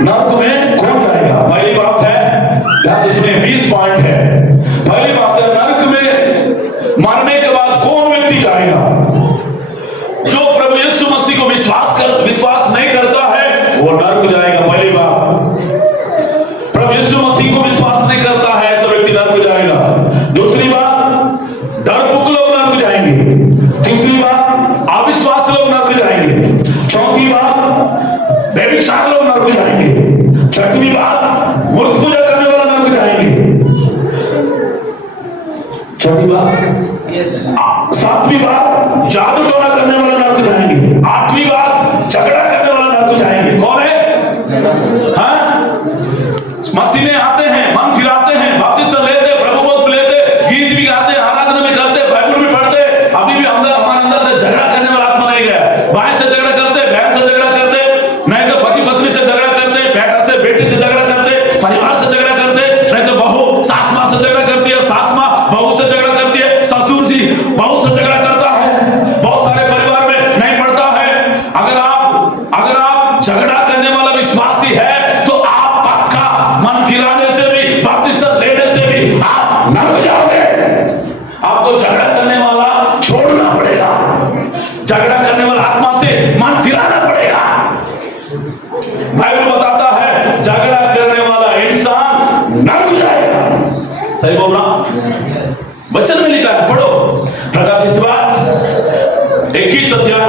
नरक में कौन जाएगा? पहली बात है, इसमें 20 पॉइंट है। पहली बात है, नरक में मरने के बाद कौन व्यक्ति जाएगा? जो प्रभु यीशु मसीह को विश्वास नहीं करता है, वो नरक जाएगा। पहली बात, प्रभु यीशु मसीह को विश्वास नहीं करता है, ऐसा व्यक्ति नरक जाएगा। दूसरी बात, डरपोक लोग नरक जाएंगे। तीसरी बात, अविश्वास लोग नरक जाएंगे। चौथी बात, व्यभिचार लोग नरक जाएंगे। छठवीं बात, मूर्ति पूजा करने वाला नरक जाएंगे। छठी बात, सातवीं बात, जादू टोना करने वाला नरक जाएंगे। आठवीं बात, झगड़ा करने वाला नरक जाएंगे। कौन है? हाँ, मसीने आते हैं, मन फिराते हैं, बपतिस्मा लेते, प्रभु पद लेते, गीत भी गाते, आराधना भी करते, बाइबल भी पढ़ते, अभी भी हमारे अंदर से झगड़ा करने वाला आत्मा नहीं गया। भाई से झगड़ा करते, बहन से झगड़ा करते, नहीं तो पति पत्नी से झगड़ा करते, बेटा से बेटी से झगड़ा करते, परिवार से झगड़ा करते, नहीं तो बहू सास माँ से झगड़ा करती है, सास माँ बहू से झगड़ा करती है, ससुर जी बहू से झगड़ा करता है। बहुत सारे परिवार में नहीं पढ़ते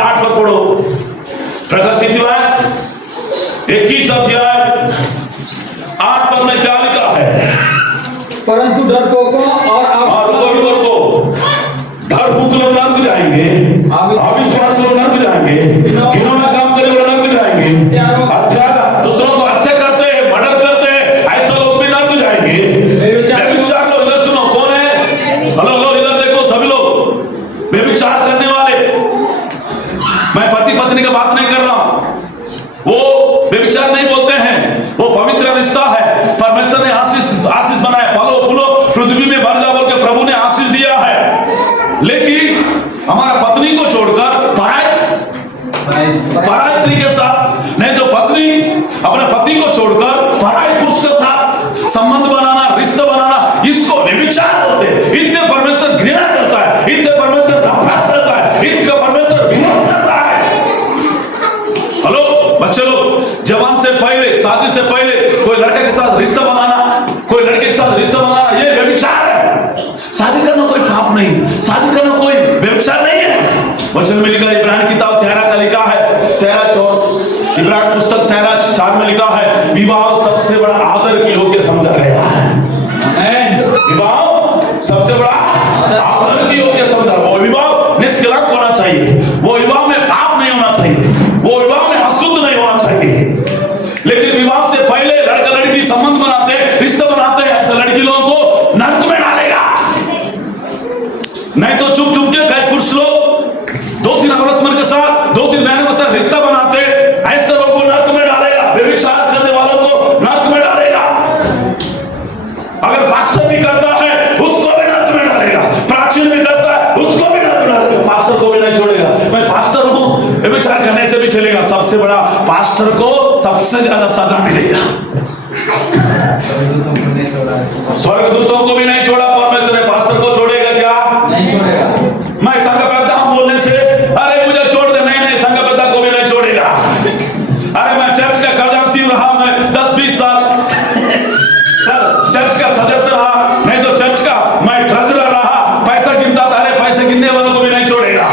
8 पद पढ़ो। प्रकाशित 21 अध्याय 8 पद में क्या लिखा है? परंतु डरपोकों और डरपोक लोग नरक जाएंगे, अविश्वास लोग नरक जाएंगे, घिनौना काम करे लोग नरक जाएंगे, हत्या दूसरों को हत्या करते हैं, मर्डर करते हैं, ऐसे लोग भी नरक जाएंगे। व्यभिचार लोग, इधर सुनो, कौन है? हेलो, इधर देखो सभी लोग, व्यभिचार करने वाले। मैं पति पत्नी की बात नहीं कर रहा हूं, वो व्यभिचार नहीं बोलते हैं, वो पवित्र रिश्ता है। परमेश्वर ने आशीष बनाया, फलो फूलो पृथ्वी में भर जा बोल के प्रभु ने आशीष दिया है। लेकिन हमारा पत्नी को छोड़कर पराई स्त्री के साथ, नहीं तो पत्नी अपने पति को छोड़कर पराई पुरुष के साथ संबंध बनाना, रिश्ता बनाना, इसको व्यभिचार बोलते हैं। इससे परमेश्वर घृणा करता है, इससे परमेश्वर नफरत करता है, इसका परमेश्वर विरोध करता है। हेलो बच्चे लोग, जवान से पहले, शादी से पहले कोई लड़के के साथ रिश्ता बनाना, कोई लड़के के साथ रिश्ता बनाना, ये व्यभिचार है। शादी करना कोई पाप नहीं, शादी करना कोई व्यभिचार नहीं है। वचन में लिखा है, इब्राहिम किताब 13 का लिखा है, 13:4, इब्राहिम पुस्तक 13:4 में लिखा है, विवाह सबसे बड़ा आदर की योग्य समझा गया है। विवाह सबसे बड़ा आदर की योग्य समझा, वो विवाह निष्कलंक होना चाहिए, वो विवाह में पाप नहीं होना चाहिए, वो विवाह में अशुद्ध नहीं होना चाहिए। लेकिन विवाह से पहले लड़का लड़की संबंध बनाते हैं, रिश्ता बनाते हैं, ऐसे लड़की लोगों को नरक में डालेगा। नहीं तो चुप चुप के कई पुरुष लोग 2-3 औरत मर्द के साथ, 2-3 बहनों के साथ रिश्ता बनाते, ऐसे लोगों को नरक में डालेगा। व्यभिचार करने वालों को नरक में डालेगा। अगर पास्टर भी करता है उसको भी नरक में डालेगा, प्राचीन भी करता है उसको भी नरक में डालेगा, पास्टर को भी नहीं छोड़ेगा। मैं पास्टर हूं, व्यभिचार करने से भी चलेगा, सबसे बड़ा पास्टर को सबसे ज्यादा सजा मिलेगा। स्वर्गदूतों को भी नहीं छोड़ा परमेश्वर ने, पास्टर को छोड़ेगा क्या? नहीं छोड़ेगा। मैं संघ प्रधा बोलने से अरे मुझे छोड़ दे, नहीं, संघ प्रधा को भी नहीं छोड़ेगा। अरे मैं चर्च का खजांची रहा, मैं 10-20 साल चर्च का सदस्य रहा, नहीं तो चर्च का मैं ट्रेजरर रहा, पैसा गिनता था, अरे पैसे गिनने वालों को भी नहीं छोड़ेगा,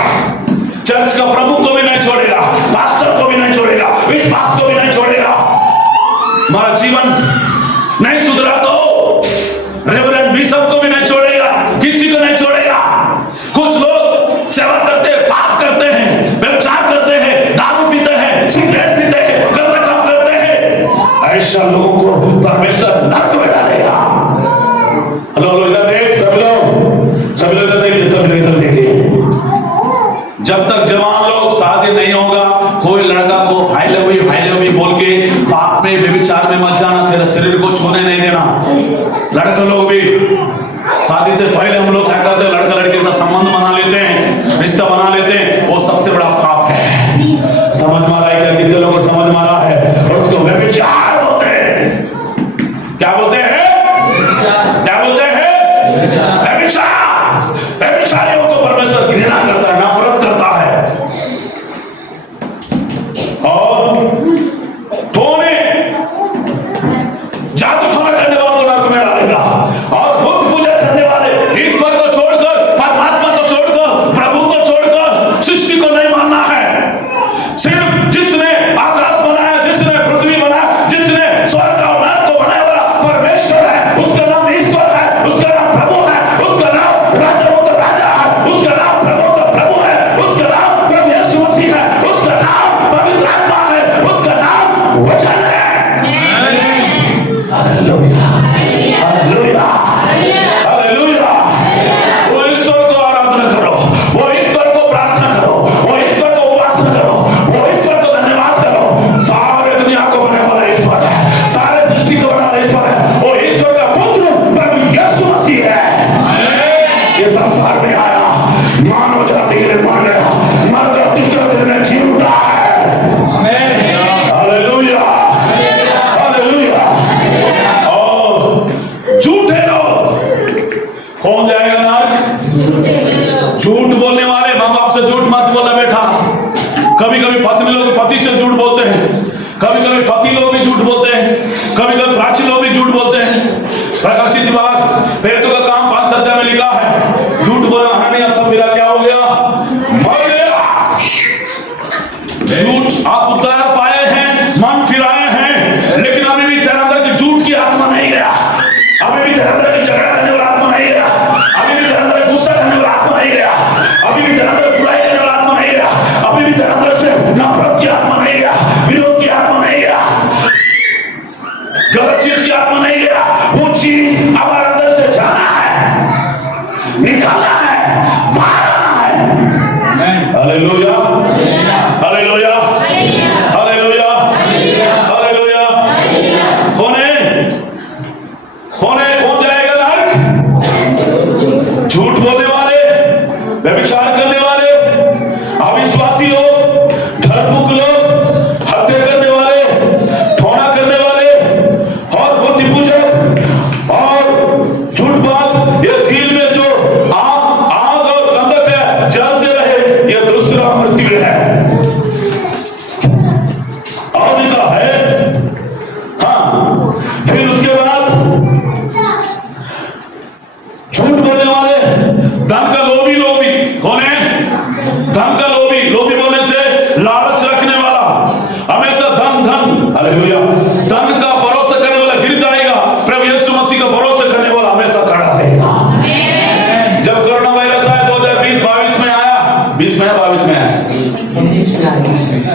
चर्च का प्रमुख को भी नहीं छोड़ेगा, पास्टर को भी नहीं छोड़ेगा, विश्वास को भी नहीं छोड़ेगा। हमारा जीवन नहीं सुधरा तो रेवरेंड बिशप को भी नहीं छोड़ेगा, किसी को नहीं छोड़ेगा। कुछ लोग सेवा करते हैं, पाप करते हैं, व्यभिचार करते हैं, दारू पीते हैं, सिगरेट पीते हैं, गंदा काम करते हैं, ऐसा लोगों को परमेश्वर नरक में डालेगा। हेलो, इधर देख, सब लोग इधर देखिए, सब लोग इधर देखिए। जब तक जवान लोग शादी नहीं होगा, कोई लड़का को आई लव यू बोल के पाप में व्यभिचार में मत जाना, तेरे शरीर को छूने नहीं देना। लड़के लोग भी शादी से पहले हम लोग क्या करते हैं, लड़का लड़के के साथ संबंध बना लेते हैं, रिश्ता बना लेते हैं, वो सबसे बड़ा पाप है। समझ मारा है क्या? कितने लोगों को समझ मारा है? उसको व्यभिचार बोलते हैं। क्या बोलते हैं? क्या बोलते हैं? व्यभिचार। व्यभिचारियों को परमेश्वर घृणा करता है, नफरत करता है। और टोने जादू टोना करने वालों को नरक में डालेगा, और बुत पूजा करने वाले, ईश्वर को छोड़कर, परमात्मा को छोड़कर, प्रभु को छोड़कर, सृष्टि को नहीं मानना है। सिर्फ जिसने आकाश बनाया, जिसने पृथ्वी बनाया, जिसने स्वर्ग और नरक को बनाया वाला परमेश्वर है, उसका नाम ईश्वर है, उसका नाम प्रभु है, उसका नाम राजाओं का राजा है, उसका नाम प्रभु का प्रभु है, उसका नाम प्रभु यीशु मसीह है, उसका नाम पवित्र आत्मा है, उसका नाम वचन है। Hallelujah, hallelujah, hallelujah. वो ईश्वर को आराधना करो, वो ईश्वर को प्रार्थना करो, वो ईश्वर को उपासना करो, वो ईश्वर को धन्यवाद करो। सारे दुनिया को बनाने वाला ईश्वर है, सारे सृष्टि को बनाने वाला ईश्वर है, वो ईश्वर का पुत्र प्रभु यीशु मसीह है। ये संसार में आया, मानव जाति के लिए मर गया, मर कर तीसरे दिन में जी उठा है। Hallelujah, hallelujah. और झूठे लोग कौन जाएगा नरक? झूठ बोलने वाले। माँ बाप से झूठ मत बोलना बेटा। कभी कभी पत्नी लोग पति से झूठ बोलते हैं, कभी कभी पति लोग भी झूठ बोलते हैं, कभी कभी प्राची लोग भी झूठ बोलते हैं। प्रकाशित पेतु का काम 5 अध्याय में लिखा है, झूठ बोला हनन्याह सफीरा क्या हो गया? मर गया। झूठ आप उद्धार पाए हैं, मन फिराए हैं, लेकिन अभी भी तेरे अंदर की झूठ की आत्मा नहीं गया, अभी भी तेरे अंदर की झगड़ा करने वाला आत्मा नहीं गया, अभी भी तेरे अंदर गुस्सा करने वाला आत्मा नहीं गया, अभी भी तेरे अंदर बुराई करने वाला आत्मा नहीं गया, अभी भी तेरे अंदर से नफरत की आत्मा नहीं गया, विरोध की आत्मा नहीं गया, गलत चीज की आत्मा नहीं गया। वो चीज हमारे अंदर से जाना है, निकालना है, मारना है। Hallelujah, hallelujah, hallelujah, hallelujah. कौन है? कौन है? कौन जाएगा नरक? झूठ बोलने वाले, व्यभिचार करने वाले, अविश्वासी लोग, धर्मुक लोग, हत्या करने वाले, ठोना करने वाले और बुद्धि पूजक और झूठबाज, ये झील में जो आग और गंधक है जलते रहे, ये दूसरा मृत्यु है। और लिखा है, हाँ, फिर उसके बाद झूठ बोलने वाले, धन का लोभी, लोभी कौन है? धन का लोभी, लोभी बोलने से लालच रखने वाला, हमेशा धन धन, हालेलुया, धन का भरोसा करने वाला गिर जाएगा, प्रभु यीशु मसीह का भरोसा करने वाला हमेशा खड़ा रहेगा। जब कोरोना वायरस आया 2020-22 में आया, 20 में 22 में आया,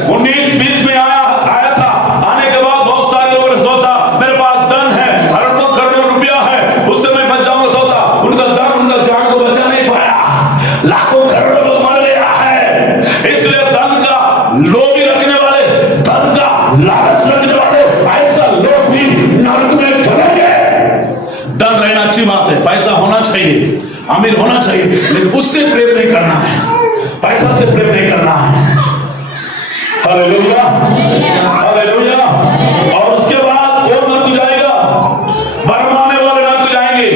19-20 में आया था। आने के बाद बहुत सारे लोगों ने सोचा मेरे पास धन है, अरबों करोड़ों रुपया है, उससे मैं बच जाऊंगा, सोचा। उनका धन उनका जान को बचा नहीं पाया, लाखों करोड़ों लोग मर गया है। इसलिए धन का लोभी रखने वाले, धन का लालच रखने वाले, ऐसा लोग भी नरक में चलेंगे। धन रहना अच्छी बात है, पैसा होना चाहिए, अमीर होना चाहिए, लेकिन उससे प्रेम नहीं करना है, पैसा से प्रेम नहीं करना है। Hallelujah, hallelujah. और उसके बाद कौन नरक जाएगा? भरमाने वाले नरक जाएंगे।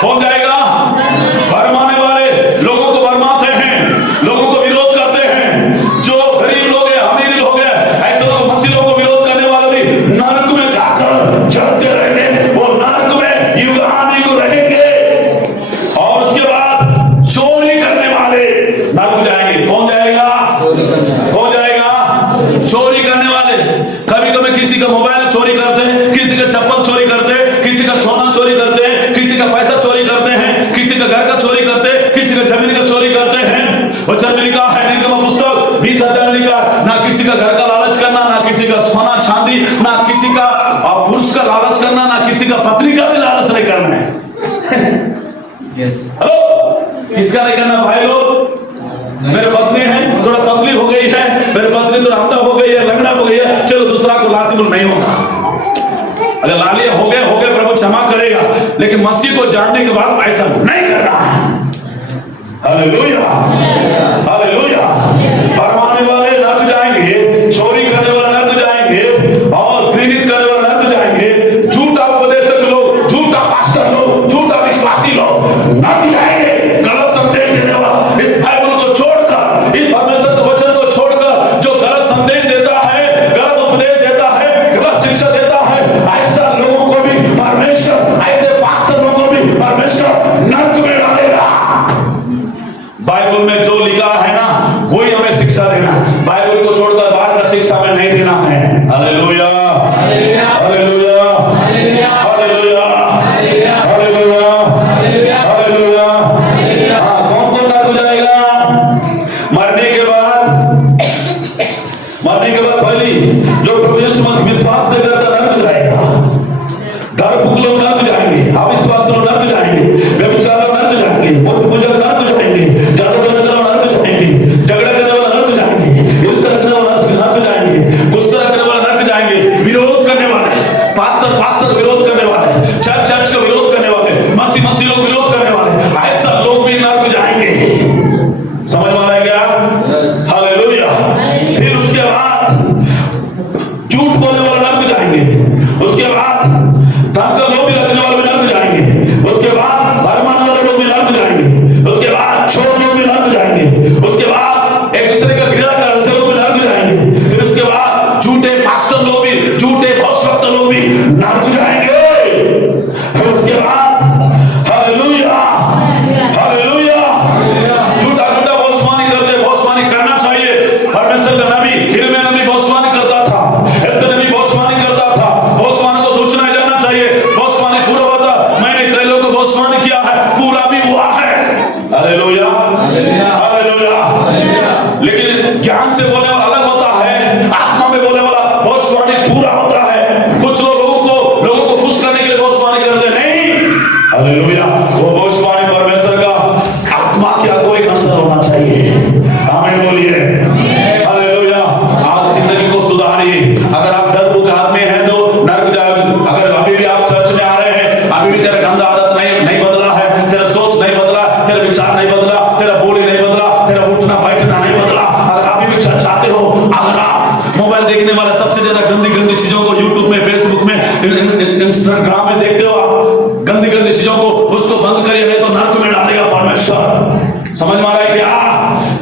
कौन जाएगा? भरमाने वाले, लोगों को भरमाते हैं, लोगों को विरोध करते हैं, जो गरीब लोग हैं, अमीर लोग हैं, ऐसे लोग, मसीह लोगों को विरोध करने वाले भी नरक में जाकर जलते रहेंगे, वो नरक में युगानुयुग रहेंगे। और उसके बाद चोरी करने वाले नरक जाएंगे। कौन जाएगा? कौन जाएगा? चोरी करने वाले। कभी कभी किसी का मोबाइल चोरी करते हैं, किसी का चप्पल चोरी करते हैं, किसी का सोना चोरी करते हैं, किसी का पैसा चोरी करते हैं, किसी का घर का चोरी करते हैं, किसी का जमीन का चोरी करते हैं। वचन में लिखा है, निर्गम पुस्तक 20 अध्याय में लिखा, ना किसी का घर का लालच करना, ना किसी का सोना चांदी, ना किसी का पुरुष का लालच करना, ना किसी का पत्नी का भी लालच नहीं करना है। हेलो, किसका नहीं करना भाई लोग? मेरे पत्नी है थोड़ा पतली हो गई है, मेरे पत्नी थोड़ा अंधा हो गई है, लंगड़ा हो गई है, चलो दूसरा को लाती बोल नहीं होगा। अगर लालिया हो गए प्रभु क्षमा करेगा, लेकिन मसीह को जानने के बाद ऐसा नहीं करना है। Hallelujah, hallelujah. भरमाने वाले नरक जाएंगे, चोरी करने वाला नरक जाएंगे, और घृणित करने वाला नरक जाएंगे, झूठा उपदेशक लोग, झूठा पास्टर लोग, झूठा विश्वासी लोग नरक जाएंगे। गलत संदेश देने वाला, इस बाइबल को छोड़कर, इस परमेश्वर के वचन को छोड़कर जो गलत संदेश देता है, गलत उपदेश देता है, गलत शिक्षा देता है, ऐसा लोगों को भी परमेश्वर, ऐसे पास्टर लोगों को भी परमेश्वर नरक में डालेगा। बाइबल में जो लिखा है ना, वही हमें शिक्षा देना। बाइबल को छोड़कर बाहर का शिक्षा हमें नहीं देना है। Hallelujah, hallelujah, hallelujah, hallelujah, hallelujah. हाँ, कौन कौन नरक जाएगा? मरने के बाद पहली जो प्रभु यीशु मसीह विश्वास नहीं करता नरक जाएगा। धर्मुक लोग नरक जाएंगे, अविश्वासी लोग नरक जाएंगे, व्यभिचारी लोग नरक जाएंगे, बुद्ध पूजक नरक जाएंगे, जादू करने वाले नरक जाएंगे, झगड़ा करने वाले नरक जाएंगे, ईर्ष्या रखने वाले नरक जाएंगे, गुस्सा रखने वाले नरक जाएंगे, मोबाइल देखने वाला सबसे ज्यादा गंदी गंदी चीजों को यूट्यूब में, फेसबुक में, इंस्टाग्राम में देखते हो आप, गंदी गंदी चीजों को, उसको बंद करिए, नहीं तो नरक में डालेगा परमेश्वर। समझ में आ रहा है क्या?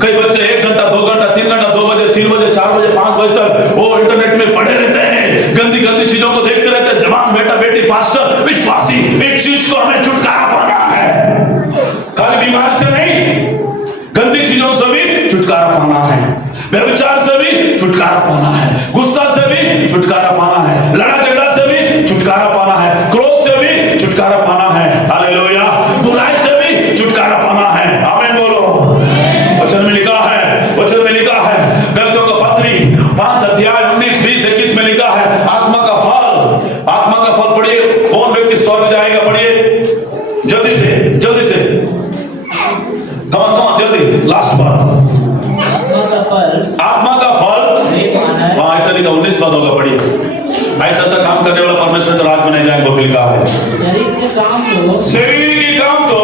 कई बच्चे 1 घंटा 2 घंटा 3 घंटा 2 बजे 3 बजे 4 बजे 5 बजे तक वो इंटरनेट में पड़े रहते हैं, गंदी गंदी चीजों को देखते रहते हैं। जवान बेटा बेटी पास्टर विश्वासी, एक चीज को हमें छुटकारा पाना है, खाली बीमार से नहीं, गंदी चीजों से भी छुटकारा पाना है, व्यभिचार से भी छुटकारा पाना है, गुस्सा से भी छुटकारा पाना है, लड़ा झगड़ा से भी छुटकारा पाना है, क्रोध से भी छुटकारा पाना है, हालेलुया, बुराई से भी छुटकारा पाना है। आमीन बोलो। वचन में लिखा है, वचन में लिखा है, गलतियों का पत्री 5 अध्याय 19 20 21 में लिखा है, आत्मा का फल, आत्मा का फल पढ़िए, कौन व्यक्ति स्वर्ग जाएगा, पढ़िए जल्दी से, जल्दी से, कमान जल्दी, लास्ट बार, आत्मा का फल, हाँ ऐसा लिखा 19 पद होगा, पढ़िए। ऐसा ऐसा काम करने वाला परमेश्वर के राज में नहीं जाएंगे, वो लिखा है। शरीर के काम तो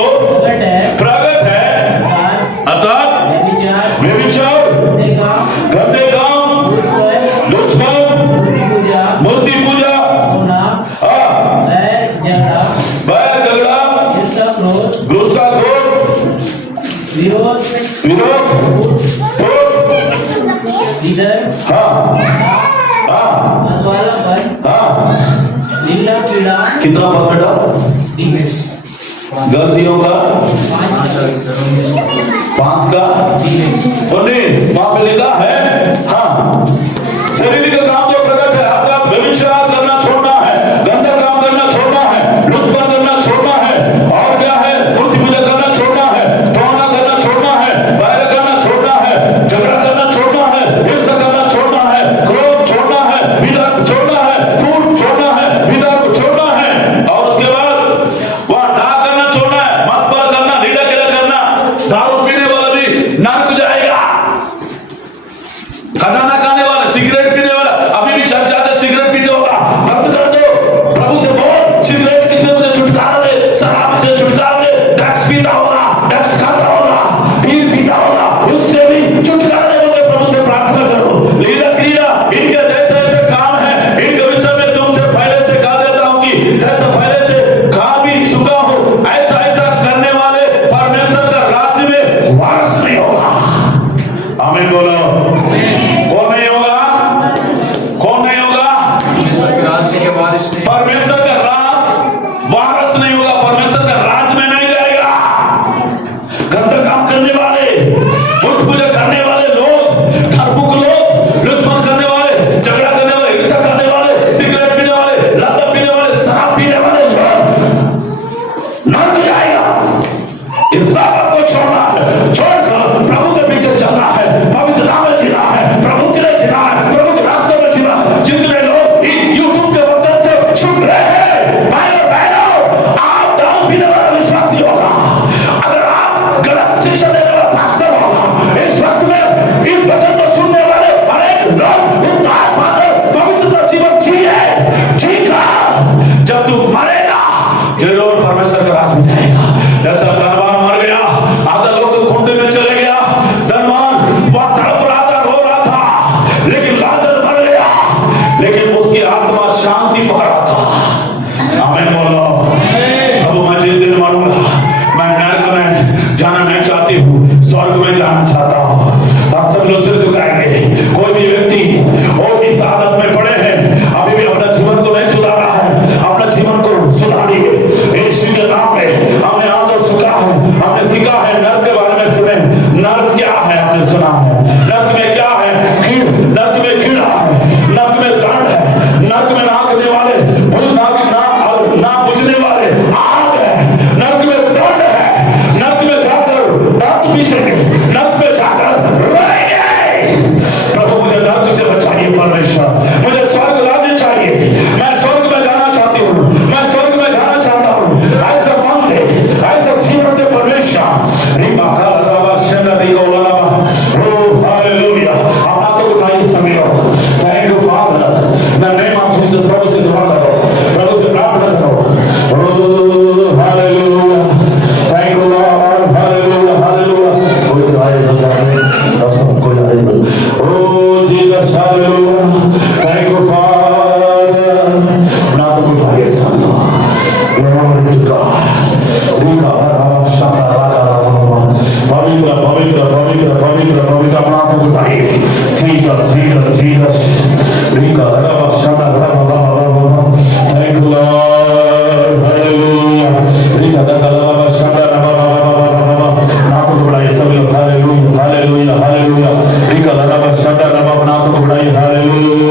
प्रगट है, अर्थात व्यभिचार, गंदे काम, लुचपन, मूर्ति पूजा, बैर झगड़ा, गुस्सा क्रोध, विरोध, कितना पद बेटा? गलतियों का 5 का 19 वहां पे लिखा है। हाँ, शरीर का काम तो प्रकट है, अर्थात व्यभिचार करना छोड़ना है, गंदा काम करना छोड़ना है, लुचपन करना छोड़ना है, और क्या है, मूर्ति पूजा करना छोड़ना है, टोना करना छोड़ना है, बैर करना छोड़ना है, झगड़ा करना छोड़ना है, हिंसा करना छोड़ना है, क्रोध छोड़ना है, वितर्क छोड़ना है, झूठ छोड़ना है, वितर्क छोड़ना है, और उसके बाद वहां डाक करना छोड़ना है, मतपर करना, लीड़ा केड़ा करना, दारू पीने वाला भी नरक जाएगा, खजाना खाने Jesus, Jesus. Rika, Raba, Shada, Raba, Raba, Raba. Thank you, Lord. Hallelujah. Rika, Raba, Shada, Raba, Raba, Raba. नाथ को बढ़ाइए सभी लोग hallelujah hallelujah hallelujah. Rika, Raba, Shada, Raba, नाथ को बढ़ाइए हालेलुया